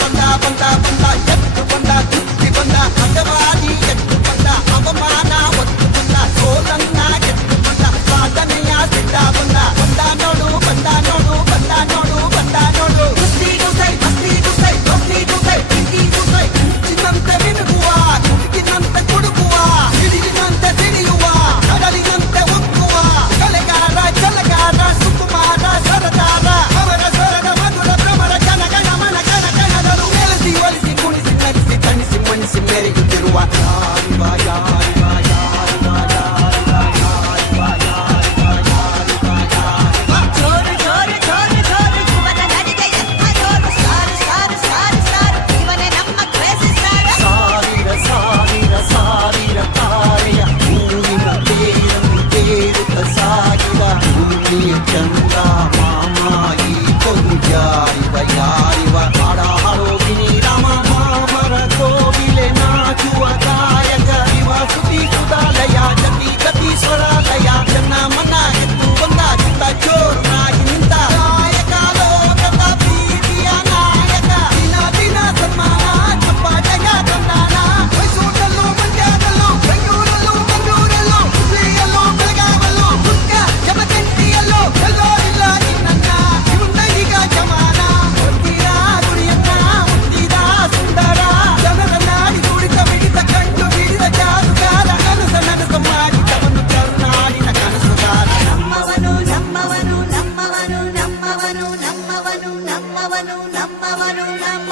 பந்தா பந்தா பந்தா பந்தா ಬೆರೆಯುತ್ತಿರುವ ಯಾರಿವ ಯಾರಿವ ಯಾರಿವ ಯಾರಿವ ಯಾರಿವ ಯಾರಿವ ಯಾರಿವ ಯಾರಿವ ಜೋರು ಜೋರು ಜೋರು ಜೋರು ಜೀವನ